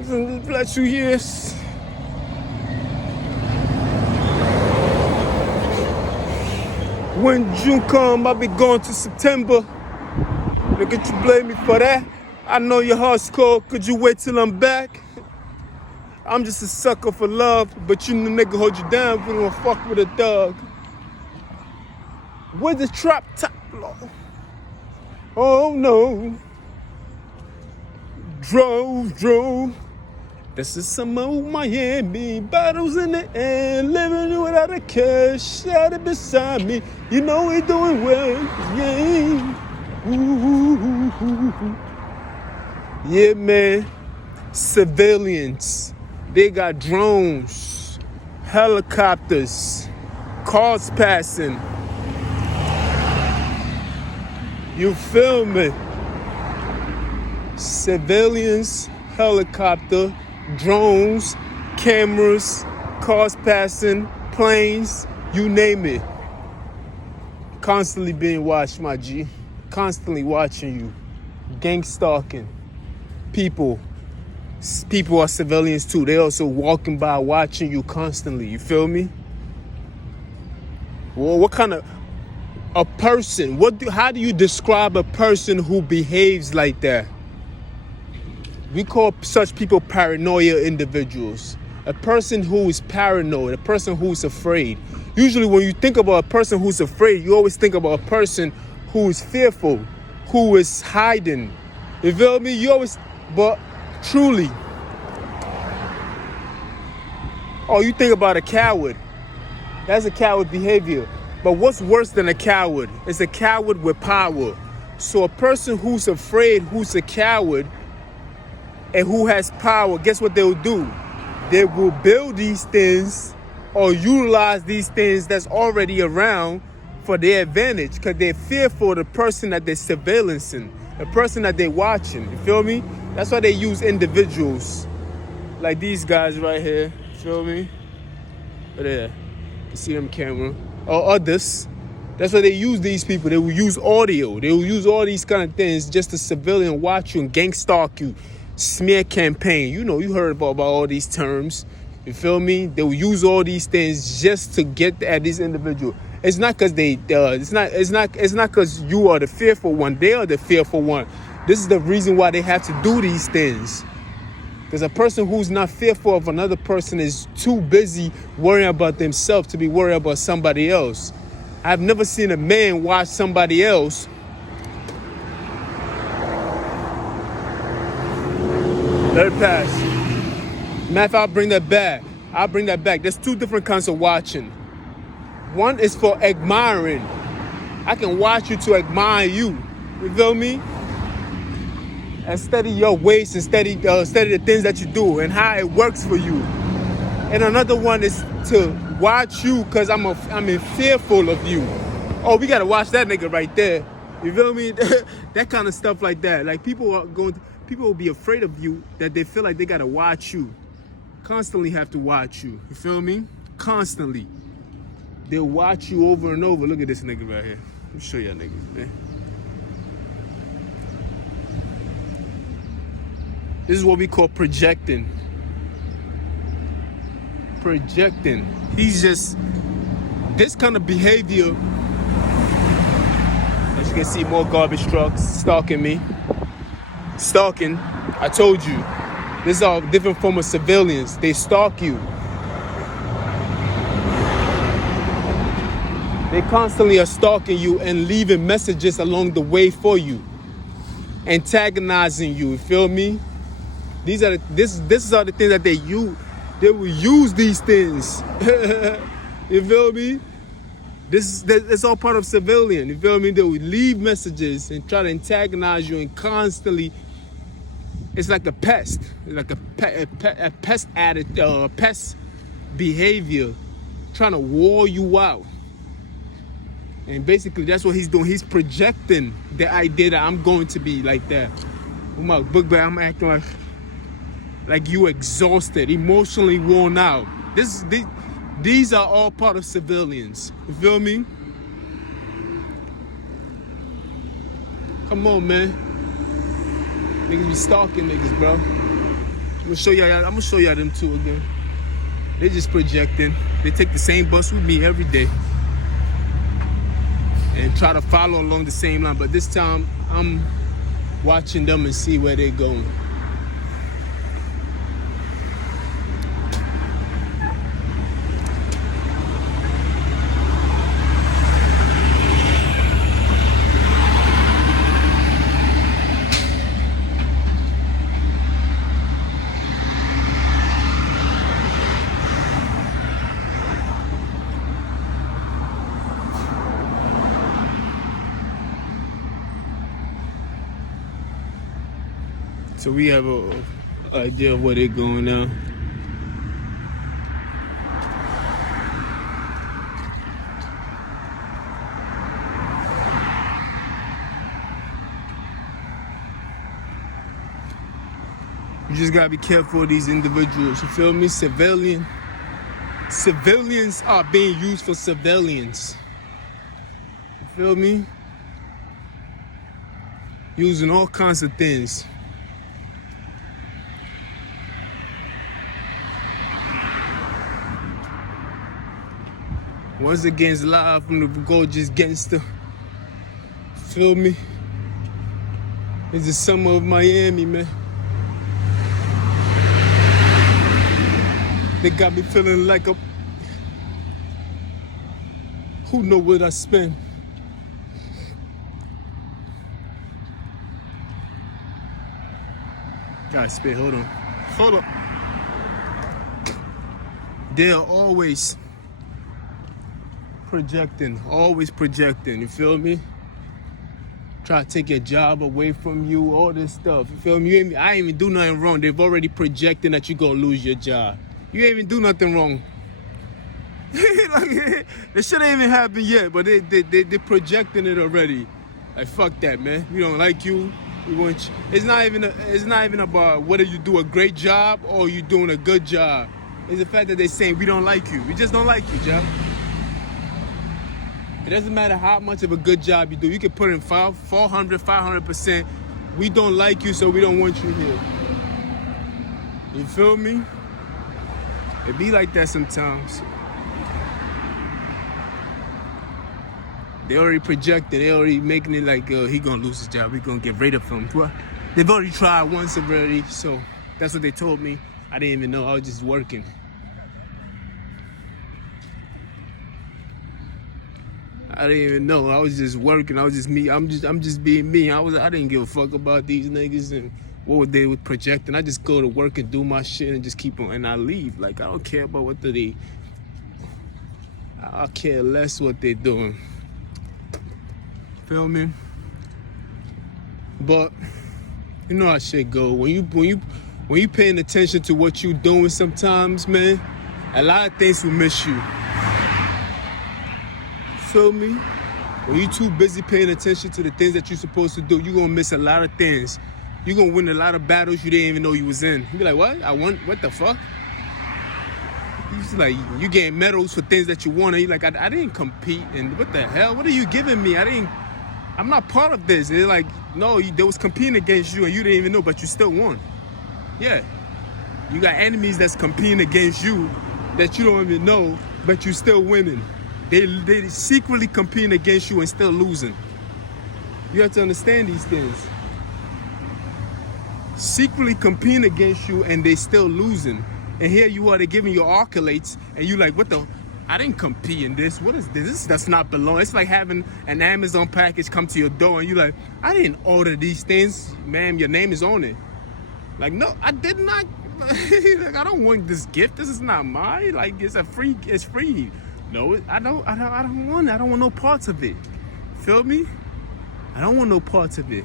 in the last 2 years. When June come, I'll be going to September. Look at you blame me for that. I know your heart's cold, could you wait till I'm back? I'm just a sucker for love, but you the nigga hold you down if you don't fuck with a thug. Where's the trap top law? Oh no. Drove. This is some old Miami, bottles in the air, living without a care, shouted beside me. You know we doing well, yeah. Ooh. Yeah, man. Civilians, they got drones, helicopters, cars passing. You feel me? Civilians, helicopter, drones, cameras, cars passing, planes, you name it. Constantly being watched, my G. Constantly watching you. Gang stalking. People are civilians too. They also walking by watching you constantly. You feel me? Well, what kind of a person? How do you describe a person who behaves like that? We call such people paranoia individuals. A person who is paranoid, a person who is afraid. Usually when you think about a person who's afraid, you always think about a person who is fearful, who is hiding. You feel me? But truly, you think about a coward. That's a coward behavior. But what's worse than a coward? It's a coward with power. So a person who's afraid, who's a coward, and who has power, guess what they'll do? They will build these things or utilize these things that's already around for their advantage because they're fearful of the person that they're surveillancing, the person that they're watching. You feel me? That's why they use individuals like these guys right here. You feel me? Right there. You see them camera. Or others. That's why they use these people. They will use audio. They will use all these kind of things just to civilian watch you and gang stalk you. Smear campaign. You heard about all these terms. You feel me? They will use all these things just to get at this individual. It's not because it's not because you are the fearful one. They are the fearful one. This is the reason why they have to do these things. Because a person who's not fearful of another person is too busy worrying about themselves to be worried about somebody else. I've never seen a man watch somebody else. Let it pass. Matter of fact, I'll bring that back. There's two different kinds of watching. One is for admiring. I can watch you to admire you. You feel me? And study your ways and study the things that you do and how it works for you. And another one is to watch you because I'm fearful of you. Oh, we gotta watch that nigga right there. You feel me? That kind of stuff like that. Like people will be afraid of you that they feel like they gotta watch you. Constantly have to watch you. You feel me? Constantly. They'll watch you over and over. Look at this nigga right here. Let me show y'all niggas, man. This is what we call projecting. Projecting. He's just this kind of behavior. As you can see, more garbage trucks stalking me. Stalking. I told you. This is a different form of civilians. They stalk you. They constantly are stalking you and leaving messages along the way for you. Antagonizing you. You feel me? This is the things that they use. They will use these things. You feel me? It's all part of civilian. You feel me? They will leave messages and try to antagonize you and constantly. It's like a pest. It's like a pest addict, pest behavior, trying to wore you out. And basically, that's what he's doing. He's projecting the idea that I'm going to be like that. With my book bag, I'm acting like you exhausted, emotionally worn out. These are all part of civilians. You feel me? Come on, man. Niggas be stalking niggas, bro. I'm gonna show y'all them two again. They just projecting. They take the same bus with me every day and try to follow along the same line. But this time, I'm watching them and see where they're going. So we have a idea of where they're going now. You just gotta be careful of these individuals, you feel me? Civilians are being used for civilians. You feel me? Using all kinds of things. Once again, live from the gorgeous gangster. Feel me? It's the summer of Miami, man. They got me feeling like a... Who know what I spend? Gotta spit, hold on. Hold on. They are always projecting, you feel me? Try to take your job away from you, all this stuff, you feel me? I ain't even do nothing wrong. They've already projecting that you gonna lose your job. You ain't even do nothing wrong. Like, this shit ain't even happened yet, but they projecting it already. Like, fuck that, man. We don't like you. We want you. It's not even about whether you do a great job or you doing a good job. It's the fact that they're saying we don't like you. We just don't like you, Joe. It doesn't matter how much of a good job you do. You can put in 400, 500%. We don't like you, so we don't want you here. You feel me? It be like that sometimes. They already projected. They already making it like he gonna lose his job. We gonna get rid of him. Well, they've already tried once already, so that's what they told me. I didn't even know. I was just working. I didn't even know. I was just working. I was just me. I'm just being me. I didn't give a fuck about these niggas and what they were projecting. I just go to work and do my shit and just keep on, and I leave. Like, I don't care about what they. I care less what they're doing. Feel me? But you know how shit go. When you paying attention to what you doing, sometimes, man, a lot of things will miss you. Feel me? When you too busy paying attention to the things that you're supposed to do, you're gonna miss a lot of things. You're gonna win a lot of battles you didn't even know you was in. You be like, what? I won? What the fuck? You just like, you getting medals for things that you want, and you're like, I didn't compete, and what the hell? What are you giving me? I'm not part of this. They're like, no, they was competing against you and you didn't even know, but you still won. Yeah. You got enemies that's competing against you that you don't even know, but you still winning. They secretly competing against you and still losing. You have to understand these things. Secretly competing against you and they still losing. And here you are, they're giving you accolades, and you like, what the? I didn't compete in this. What is this? This does not belong. It's like having an Amazon package come to your door and you like, I didn't order these things. Ma'am, your name is on it. Like, no, I did not. Like, I don't want this gift. This is not mine. Like, it's free. No, I don't want it. I don't want no parts of it. Feel me? I don't want no parts of it.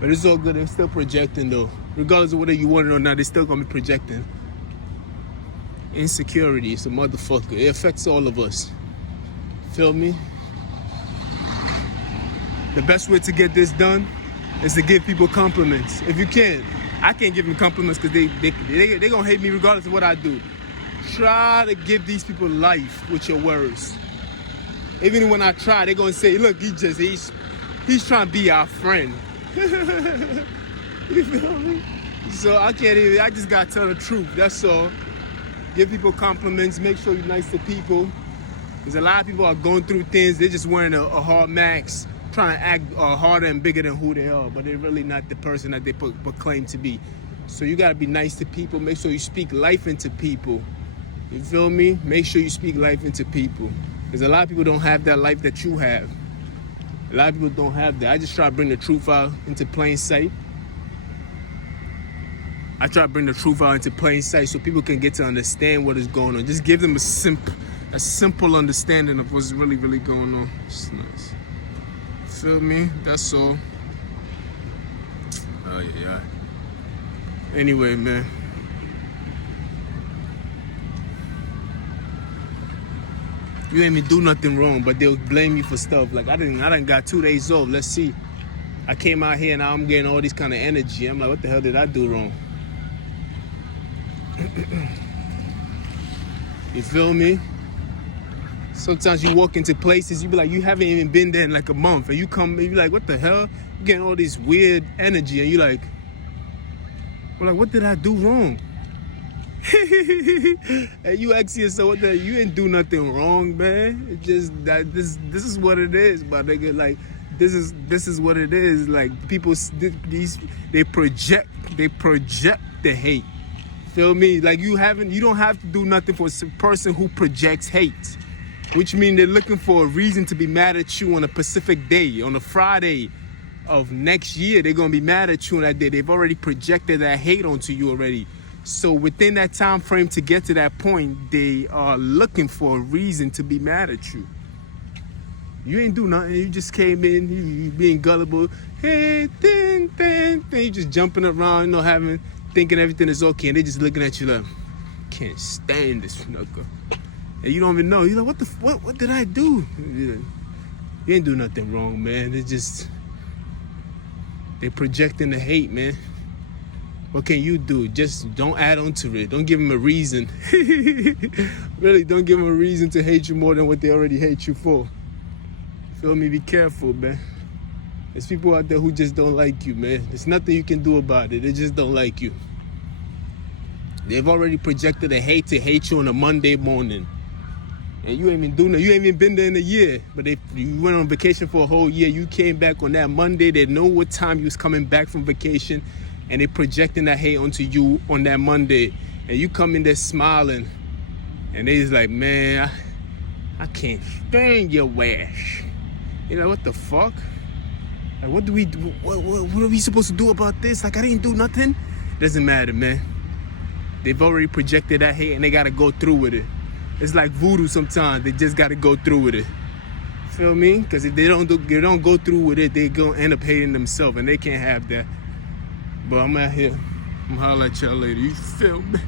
But it's all good. They're still projecting though. Regardless of whether you want it or not, they're still gonna be projecting. Insecurity is a motherfucker. It affects all of us. Feel me? The best way to get this done is to give people compliments. If you can. I can't give them compliments because they gonna hate me regardless of what I do. Try to give these people life with your words. Even when I try, they're gonna say, look, he's trying to be our friend. You feel me? So I can't even, I just gotta tell the truth. That's all. Give people compliments, make sure you're nice to people. Because a lot of people are going through things, they're just wearing a hard mask, trying to act harder and bigger than who they are, but they're really not the person that they proclaim to be. So you gotta be nice to people, make sure you speak life into people. You feel me? Make sure you speak life into people. Because a lot of people don't have that life that you have. A lot of people don't have that. I just try to bring the truth out into plain sight. I try to bring the truth out into plain sight so people can get to understand what is going on. Just give them a simple understanding of what's really, really going on. It's nice. Feel me? That's all. Oh, yeah. Anyway, man. You ain't even do nothing wrong, but they'll blame you for stuff. Like, I done got 2 days off. Let's see. I came out here and now I'm getting all this kind of energy. I'm like, what the hell did I do wrong? You feel me? Sometimes you walk into places, you be like, you haven't even been there in like a month, and you come and you be like, what the hell? You getting all this weird energy, and you like, well, like, what did I do wrong? And you ask yourself, what the, you ain't do nothing wrong, man. It just that this is what it is, my nigga. Like, this is what it is. Like, people they project the hate. Feel me? Like, you don't have to do nothing for a person who projects hate. Which means they're looking for a reason to be mad at you on a Pacific day, on a Friday of next year. They're gonna be mad at you on that day. They've already projected that hate onto you already. So within that time frame to get to that point, they are looking for a reason to be mad at you. You ain't do nothing. You just came in, you being gullible. Hey, you just jumping around, thinking everything is okay, and they just looking at you like, can't stand this nigga. And you don't even know. You're like, what did I do? You ain't do nothing wrong, man. They're projecting the hate, man. What can you do? Just don't add on to it. Don't give them a reason. Really, don't give them a reason to hate you more than what they already hate you for. Feel me? Be careful, man. There's people out there who just don't like you, man. There's nothing you can do about it. They just don't like you. They've already projected a hate to hate you on a Monday morning. And you ain't even doing it. You ain't even been there in a year. But you went on vacation for a whole year. You came back on that Monday. They know what time you was coming back from vacation. And they projecting that hate onto you on that Monday. And you come in there smiling. And they just like, man, I can't stand your ass. You know, what the fuck? Like, what do we do? What are we supposed to do about this? Like, I didn't do nothing. Doesn't matter, man. They've already projected that hate and they got to go through with it. It's like voodoo sometimes. They just got to go through with it. Feel me? Because if they don't go through with it, they're going to end up hating themselves, and they can't have that. But I'm out here. I'm holler at y'all later. You feel me?